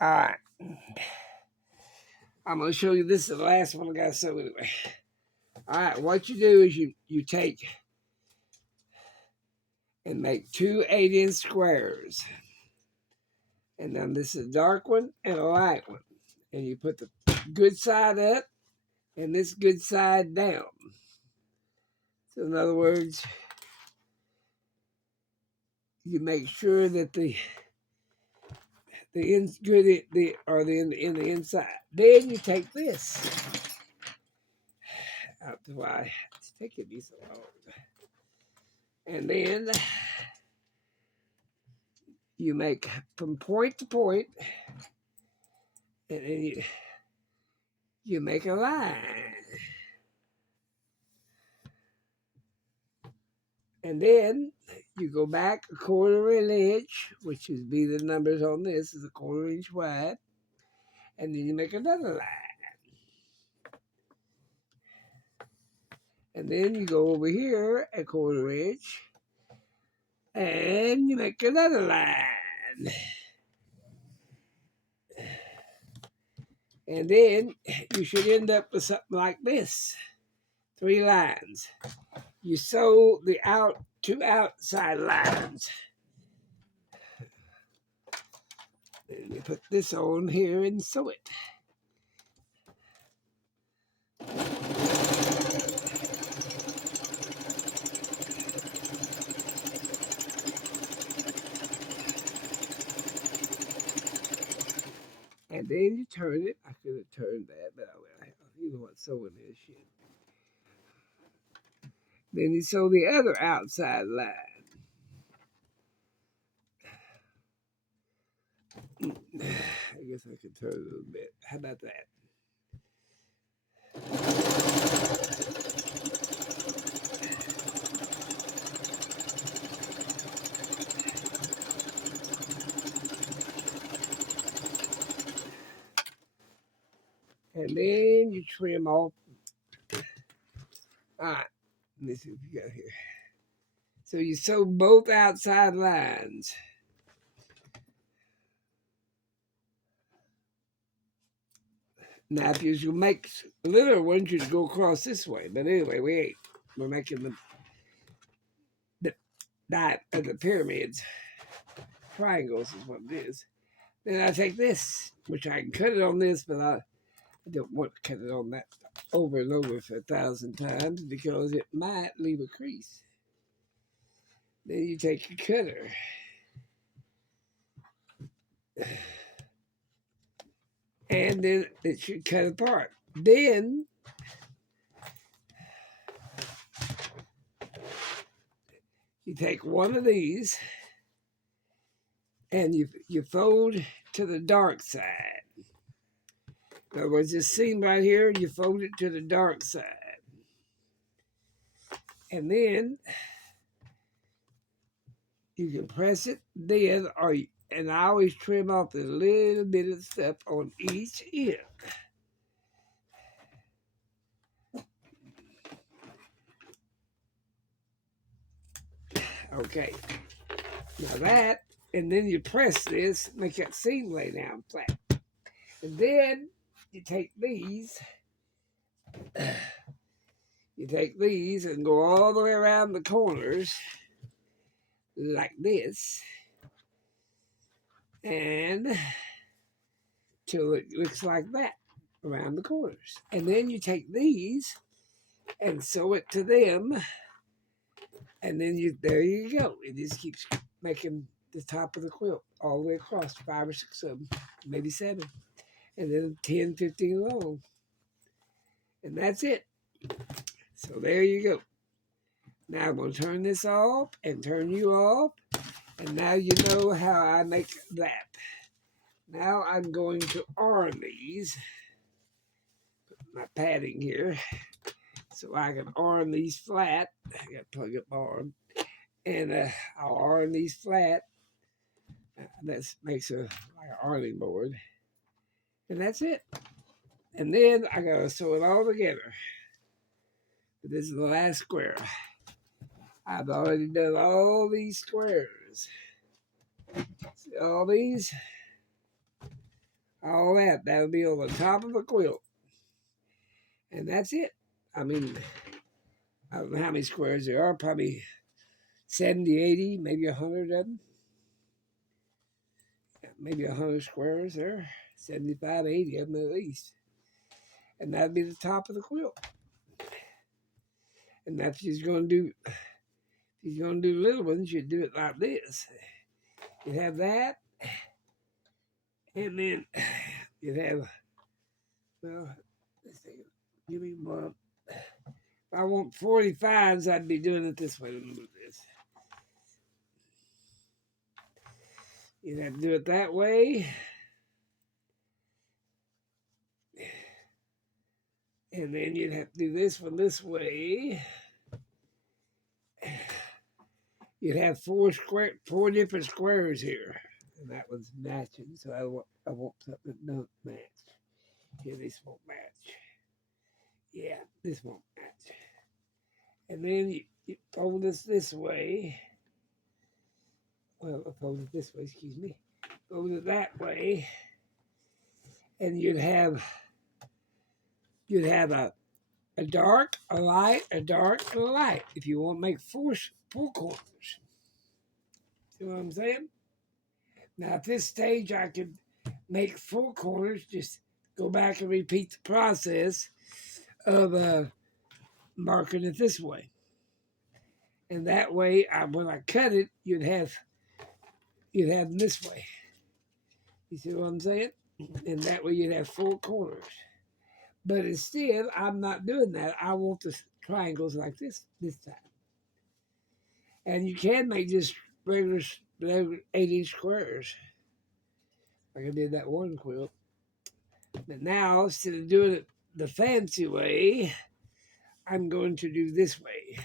All right. I'm going to show you. This is the last one I got to sew anyway. All right. What you do is you take and make two 8-inch squares. And then this is a dark one and a light one. And you put the good side up and this good side down. So in other words, you make sure that the ends good are in the inside. Then you take this out to why it's taking me so long. And then you make from point to point, and then you make a line. And then you go back a 1/4 inch, which would be the numbers on this, is a 1/4 inch wide. And then you make another line. And then you go over here a 1/4 inch, and you make another line. And then you should end up with something like this. 3 lines. You sew the two outside lines. And you put this on here and sew it. And then you turn it. I could have turned that, but you know what sewing is shit. Then you sew the other outside line. I guess I could turn it a little bit. How about that? And then you trim off. All right. Let me see what you got here. So you sew both outside lines. Now, if you make littler ones, you'd go across this way. But anyway, we ain't. We're making the pyramids. Triangles is what it is. Then I take this, which I can cut it on this, but I don't want to cut it on that over and over for 1,000 times because it might leave a crease. Then you take your cutter. And then it should cut apart. Then you take one of these and you fold to the dark side. In other words, this seam right here, you fold it to the dark side. And then you can press it then, and I always trim off a little bit of stuff on each end. Okay, now that, and then you press this, make that seam lay down flat. And then you take these and go all the way around the corners like this, and till it looks like that around the corners. And then you take these and sew it to them, and then there you go. It just keeps making the top of the quilt all the way across, 5 or 6 of them, maybe 7, and then 10, 15 long. And that's it. So there you go. Now I'm going to turn this off and turn you off. And now you know how I make that. Now I'm going to arm these. Put my padding here so I can arm these flat. I got to plug up my arm. And I'll arm these flat. That makes like an arming board. And that's it. And then I got to sew it all together. But this is the last square. I've already done all these squares. See all these? All that. That would be on the top of the quilt. And that's it. I mean, I don't know how many squares there are. Probably 70, 80, maybe 100 of them. Yeah, maybe 100 squares there. 75, 80 of them at least. And that'd be the top of the quilt. And that's just going to do. If you're going to do little ones, you do it like this. You'd have that. And then you'd have, well, let's see, give me one. If I want 45s, I'd be doing it this way. Let me move this. You'd have to do it that way. And then you'd have to do this one this way. You'd have four different squares here. And that one's matching, so I want something that don't match. Here, this won't match. Yeah, this won't match. And then you fold this way. Well, I fold it this way, excuse me. Fold it that way. And you'd have a dark, a light, a dark, and a light. If you want to make four corners. See what I'm saying? Now, at this stage, I could make 4 corners, just go back and repeat the process of marking it this way. And that way, when I cut it, you'd have them this way. You see what I'm saying? And that way you'd have 4 corners. But instead, I'm not doing that. I want the triangles like this time. And you can make just regular 8-inch squares, like I did that one quilt. But now, instead of doing it the fancy way, I'm going to do this way.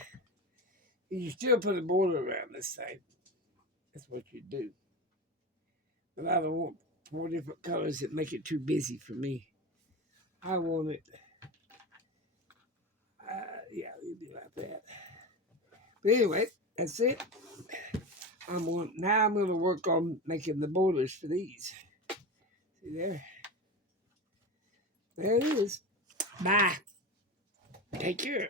You still put a border around this thing. That's what you do. But I don't want 4 different colors that make it too busy for me. I want it, yeah, it'd be like that. But anyway, that's it. Now I'm going to work on making the borders for these. See there? There it is. Bye. Take care.